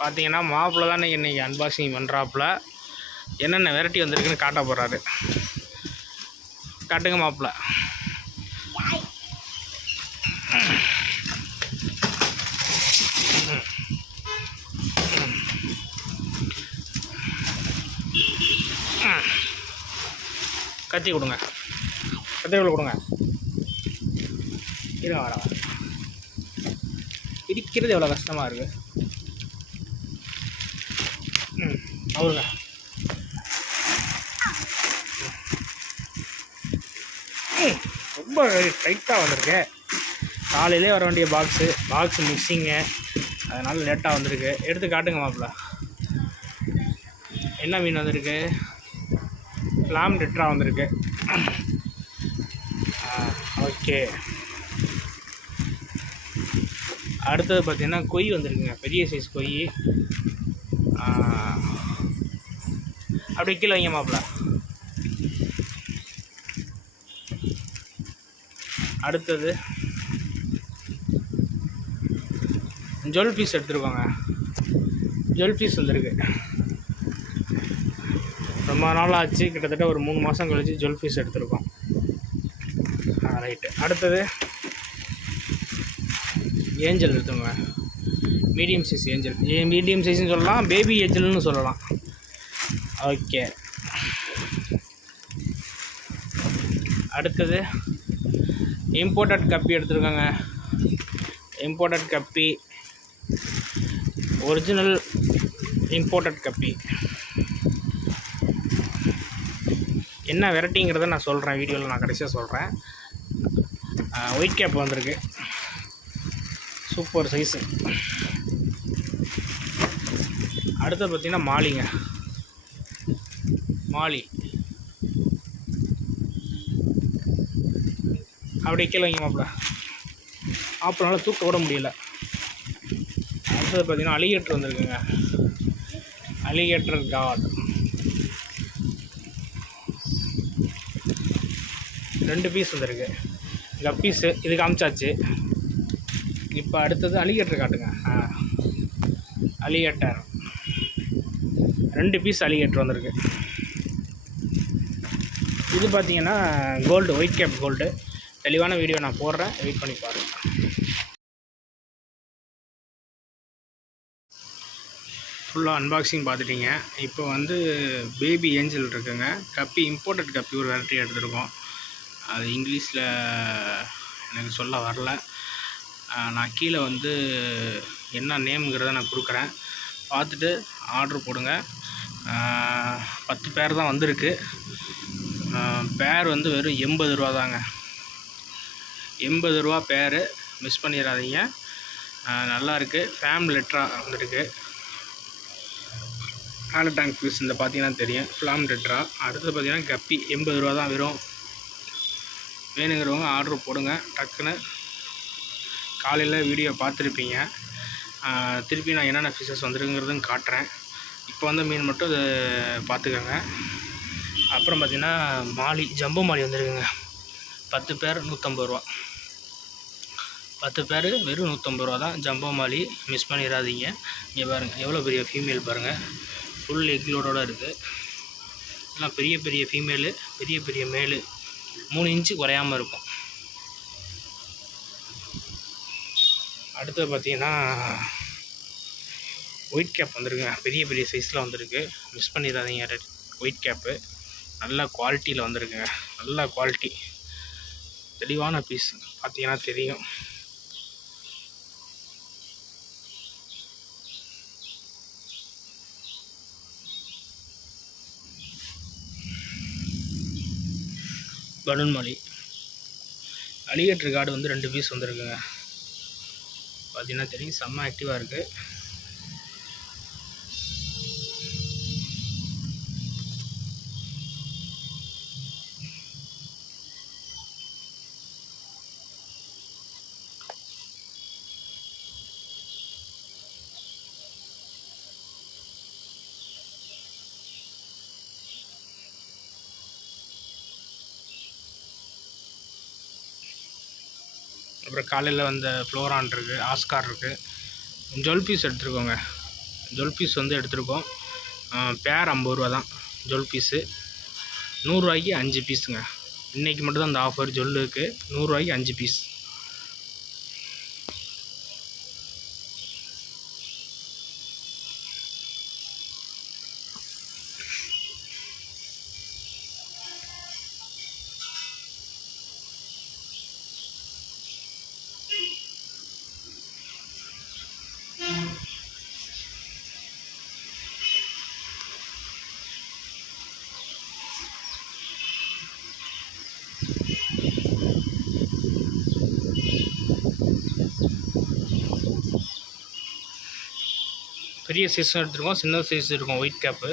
பார்த்தீங்கன்னா மாப்பிள்ள தான் இன்றைக்கி அன்பாக்சிங் பண்ணுறாப்புல. என்னென்ன வெரைட்டி வந்திருக்குன்னு காட்ட போகிறாரு. காட்டுங்க மாப்பிள்ள. கத்தி கொடுங்க, கத்தி கொடுங்க. இருங்க வர பிரிக்கிறது எவ்வளோ கஷ்டமாக இருக்குது. அவருங்க ரொம்ப டைட்டாக வந்திருக்கு. காலையிலே வர வேண்டிய பாக்ஸு மிக்சிங்கு, அதனால் லேட்டாக வந்திருக்கு. எடுத்து காட்டுங்க மாப்பிள்ள. என்ன மீன் வந்திருக்கு? லாம் டெட்ரா வந்திருக்கு. ஓகே. அடுத்தது பார்த்திங்கன்னா கொய் வந்திருக்குங்க, பெரிய சைஸ் கொய். அப்படி கீழே வைங்க மாப்பிள்ள. அடுத்தது ஜொல் பீஸ் எடுத்துருக்கோங்க. ஜொல் பீஸ் வந்திருக்கு. ரொம்ப நாள் ஆச்சு, கிட்டத்தட்ட ஒரு 3 மாதம் கழிச்சு ஜொல் பீஸ் எடுத்துருக்கோம். ரைட்டு. அடுத்தது ஏஞ்சல் எடுத்துங்க. Medium size angel. மீடியம் சைஸ்ன்னு சொல்லலாம், பேபி ஏஞ்சல்னு சொல்லலாம். ஓகே. அடுத்தது இம்போர்ட்டட் கப்பி எடுத்துருக்கோங்க. இம்போர்ட்டட் கப்பி, ஒரிஜினல் இம்போர்ட்டட் கப்பி. என்ன வெரைட்டிங்கிறத நான் சொல்கிறேன், வீடியோவில் நான் கடைசியாக சொல்கிறேன். ஒயிட் கேப் வந்திருக்கு, சூப்பர் சைஸு. அடுத்து பார்த்திங்கன்னா மாலிங்க. மாலி அப்படியே கீழே வைங்க மாப்பிள்ள. அப்போனால தூக்க கூட முடியல. அடுத்தது பார்த்திங்கன்னா அலிகேட்டர் வந்திருக்குங்க. அலிகேட்டர் காட் 2 பீஸ் வந்திருக்கு. கப்பீஸு இது காமிச்சாச்சு. இப்போ அடுத்தது அலிகேட்டர் காட்டுங்க. அலிகேட்டர் 2 பீஸ் அலிகேட்டர் வந்திருக்கு. இது பார்த்திங்கன்னா கோல்டு, ஒயிட் கேப் கோல்டு. தெளிவான வீடியோ நான் போடுறேன், வெயிட் பண்ணி பாருங்கள். ஃபுல்லாக அன்பாக்சிங் பார்த்துட்டிங்க. இப்போ வந்து பேபி ஏஞ்சல் இருக்குங்க. கப்பி இம்போர்ட்டட் கப்பி ஒரு வெரைட்டி எடுத்துருக்கோம். அது இங்கிலீஷில் எனக்கு சொல்ல வரல. நான் கீழே வந்து என்ன நேம்ங்கிறத நான் கொடுக்குறேன், பார்த்துட்டு ஆர்டர் போடுங்க. 10 பேர் தான் வந்திருக்கு. பேர் வந்து வெறும் 80 ரூபா தாங்க. 80 ரூபா பேர், மிஸ் பண்ணிடாதீங்க. நல்லாயிருக்கு. ஃபேம் லெட்ரா வந்துருக்கு. ஹாலோ டேங்க் பீஸ் இந்த பார்த்தீங்கன்னா தெரியும், ஃப்ளாம் லெட்ரா. அடுத்தது பார்த்தீங்கன்னா கப்பி 80 ரூபா தான் வெறும். வேணுங்கிறவங்க ஆர்டர் போடுங்க டக்குன்னு. காலையில் வீடியோ பார்த்துருப்பீங்க. திருப்பி நான் என்னென்ன ஃபிஷஸ் வந்துருங்கிறதும் காட்டுறேன். இப்போ வந்து மீன் மட்டும் இது பார்த்துக்கோங்க. அப்புறம் பார்த்திங்கன்னா மாலி, ஜம்போ மாலி வந்துருக்குங்க. 10 பேர் 150 ரூபா. 10 பேர் வெறும் 150 ரூபா தான். ஜம்போ மாலி மிஸ் பண்ணிடாதீங்க. இங்கே பாருங்கள் எவ்வளோ பெரிய ஃபீமேல் பாருங்கள், ஃபுல் எக்லோடோடு இருக்குது. எல்லாம் பெரிய பெரிய ஃபீமேலு, பெரிய பெரிய மேலு, 3 இன்ச்சு குறையாமல் இருக்கும். அடுத்தது பார்த்திங்கன்னா ஒயிட் கேப் வந்துருக்குங்க. பெரிய பெரிய சைஸில் வந்துருக்கு, மிஸ் பண்ணிடாதீங்க. ஒயிட் கேப்பு நல்ல குவாலிட்டியில் வந்துருக்குங்க. நல்ல குவாலிட்டி, தெளிவான பீஸ் பார்த்தீங்கன்னா தெரியும். பலூன் மாலி. அலிகேட்டர் கார்டு வந்து 2 பீஸ் வந்துருக்குங்க. பார்த்தீங்கன்னா தெரியும், செம்ம ஆக்டிவாக இருக்குது. அப்புறம் காலையில் வந்த ஃப்ளோரான் இருக்குது, ஆஸ்கார் இருக்குது. ஜொல் பீஸ் எடுத்துருக்கோங்க. ஜொல் பீஸ் வந்து எடுத்திருக்கோம். பேர் 50 ரூபா தான் ஜொல் பீஸு. 100 ரூபாய்க்கு 5 பீஸுங்க. இன்றைக்கி மட்டும்தான் அந்த ஆஃபர் ஜொல்லுக்கு. 100 ரூபாய்க்கு 5 பீஸ். பெரிய சைஸும் எடுத்துருக்கோம், சின்ன சைஸ் இருக்கும். ஒயிட் கேப்பு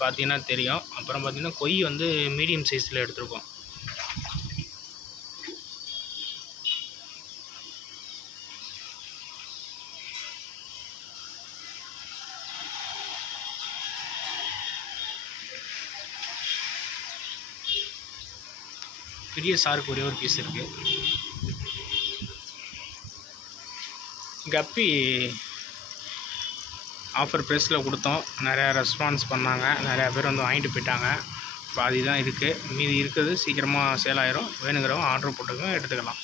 பார்த்தீங்கன்னா தெரியும். அப்புறம் பார்த்தீங்கன்னா கொய் வந்து மீடியம் சைஸில் எடுத்துருக்கோம். பெரிய சாருக்கு ஒரே ஒரு பீஸ் இருக்குது. கப்பி ஆஃபர் ப்ரைஸில் கொடுத்தோம். நிறையா ரெஸ்பான்ஸ் பண்ணாங்க. நிறையா பேர் வந்து வாங்கிட்டு போயிட்டாங்க. பாதி தான் இருக்குது, மீதி இருக்குது. சீக்கிரமாக சேல் ஆயிரும். வேணுங்கிறவங்க ஆர்டர் போட்டுக்கோங்க, எடுத்துக்கலாம்.